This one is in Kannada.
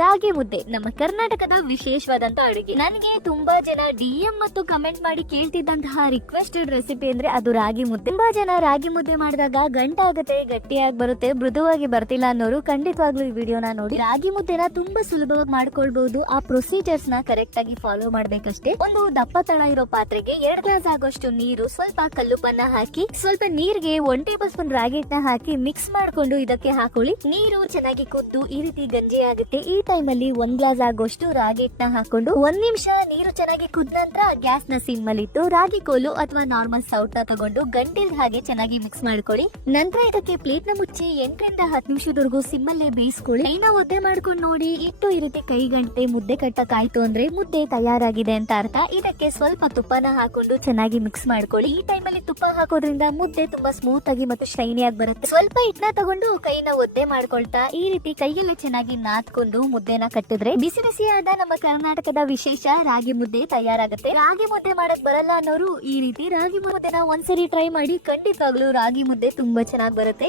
ರಾಗಿ ಮುದ್ದೆ ನಮ್ಮ ಕರ್ನಾಟಕದ ವಿಶೇಷವಾದಂತಹ ಅಡುಗೆ. ನನಗೆ ತುಂಬಾ ಜನ DM ಮತ್ತು ಕಮೆಂಟ್ ಮಾಡಿ ಕೇಳ್ತಿದ್ದಂತಹ ರಿಕ್ವೆಸ್ಟೆಡ್ ರೆಸಿಪಿ ಅಂದ್ರೆ ಅದು ರಾಗಿ ಮುದ್ದೆ. ತುಂಬಾ ಜನ ರಾಗಿ ಮುದ್ದೆ ಮಾಡಿದಾಗ ಗಂಟಾಗುತ್ತೆ, ಗಟ್ಟಿಯಾಗಿ ಬರುತ್ತೆ, ಮೃದುವಾಗಿ ಬರ್ತಿಲ್ಲ ಅನ್ನೋರು ಖಂಡಿತವಾಗ್ಲೂ ಈ ವಿಡಿಯೋನ ನೋಡಿ. ರಾಗಿ ಮುದ್ದೆನ ತುಂಬಾ ಸುಲಭವಾಗಿ ಮಾಡ್ಕೊಳ್ಬಹುದು. ಆ ಪ್ರೊಸೀಜರ್ಸ್ ನ ಕರೆಕ್ಟ್ ಆಗಿ ಫಾಲೋ ಮಾಡ್ಬೇಕಷ್ಟೇ. ಒಂದು ದಪ್ಪ ತಳ ಇರೋ ಪಾತ್ರೆಗೆ 2 ಗ್ಲಾಸ್ ಆಗೋಷ್ಟು ನೀರು, ಸ್ವಲ್ಪ ಕಲ್ಲುಪ್ಪನ್ನ ಹಾಕಿ, ಸ್ವಲ್ಪ ನೀರಿಗೆ 1 ಟೇಬಲ್ ಸ್ಪೂನ್ ರಾಗಿ ಹಿಟ್ಟನ್ನ ಹಾಕಿ ಮಿಕ್ಸ್ ಮಾಡ್ಕೊಂಡು ಇದಕ್ಕೆ ಹಾಕೊಳ್ಳಿ. ನೀರು ಚೆನ್ನಾಗಿ ಕುದ್ದು ಈ ರೀತಿ ಗಂಜಿ ಆಗುತ್ತೆ. ಈ ಟೈಮ್ ಅಲ್ಲಿ 1 ಗ್ಲಾಸ್ ಆಗೋಷ್ಟು ರಾಗಿ ಹಿಟ್ಟನ್ನ ಹಾಕೊಂಡು 1 ನಿಮಿಷ ನೀರು ಚೆನ್ನಾಗಿ ಕುದ್ದ ನಂತರ ಗ್ಯಾಸ್ ನ ಸಿಮ್ ಅಲ್ಲಿ ಇಟ್ಟು ರಾಗಿ ಕೋಲು ಅಥವಾ ನಾರ್ಮಲ್ ಸೌಟ್ ನ ತಗೊಂಡು ಗಂಟಿಲ್ ಹಾಗೆ ಚೆನ್ನಾಗಿ ಮಿಕ್ಸ್ ಮಾಡ್ಕೊಳ್ಳಿ. ನಂತರ ಇದಕ್ಕೆ ಪ್ಲೇಟ್ ನ ಮುಚ್ಚಿ 8 ರಿಂದ 10 ನಿಮಿಷದವರೆಗೂ ಸಿಮ್ ಅಲ್ಲೇ ಬೇಯಿಸ್ಕೊಳ್ಳಿ. ಕೈನ ಒದ್ದೆ ಮಾಡ್ಕೊಂಡು ನೋಡಿ. ಇಟ್ಟು ಈ ರೀತಿ ಕೈ ಗಂಟೆ ಮುದ್ದೆ ಕಟ್ಟಕ್ಕಾಯ್ತು ಅಂದ್ರೆ ಮುದ್ದೆ ತಯಾರಾಗಿದೆ ಅಂತ ಅರ್ಥ. ಇದಕ್ಕೆ ಸ್ವಲ್ಪ ತುಪ್ಪನ ಹಾಕೊಂಡು ಚೆನ್ನಾಗಿ ಮಿಕ್ಸ್ ಮಾಡ್ಕೊಳ್ಳಿ. ಈ ಟೈಮ್ ಅಲ್ಲಿ ತುಪ್ಪ ಹಾಕೋದ್ರಿಂದ ಮುದ್ದೆ ತುಂಬಾ ಸ್ಮೂತ್ ಆಗಿ ಮತ್ತು ಶೈನಿ ಆಗಿ ಬರುತ್ತೆ. ಸ್ವಲ್ಪ ಹಿಟ್ಟನ್ನ ತಗೊಂಡು ಕೈನ ಒದ್ದೆ ಮಾಡ್ಕೊಳ್ತಾ ಈ ರೀತಿ ಕೈಯಲ್ಲೇ ಚೆನ್ನಾಗಿ ನಾದ್ಕೊಂಡು ಮುದ್ದೆನ ಕಟ್ಟಿದ್ರೆ ಬಿಸಿ ಬಿಸಿಯಾದ ನಮ್ಮ ಕರ್ನಾಟಕದ ವಿಶೇಷ ರಾಗಿ ಮುದ್ದೆ ತಯಾರಾಗುತ್ತೆ. ರಾಗಿ ಮುದ್ದೆ ಮಾಡಕ್ ಬರಲ್ಲ ಅನ್ನೋರು ಈ ರೀತಿ ರಾಗಿ ಮುದ್ದೆನ ಒಂದ್ಸರಿ ಟ್ರೈ ಮಾಡಿ. ಖಂಡಿತವಾಗ್ಲೂ ರಾಗಿ ಮುದ್ದೆ ತುಂಬಾ ಚೆನ್ನಾಗಿ ಬರುತ್ತೆ.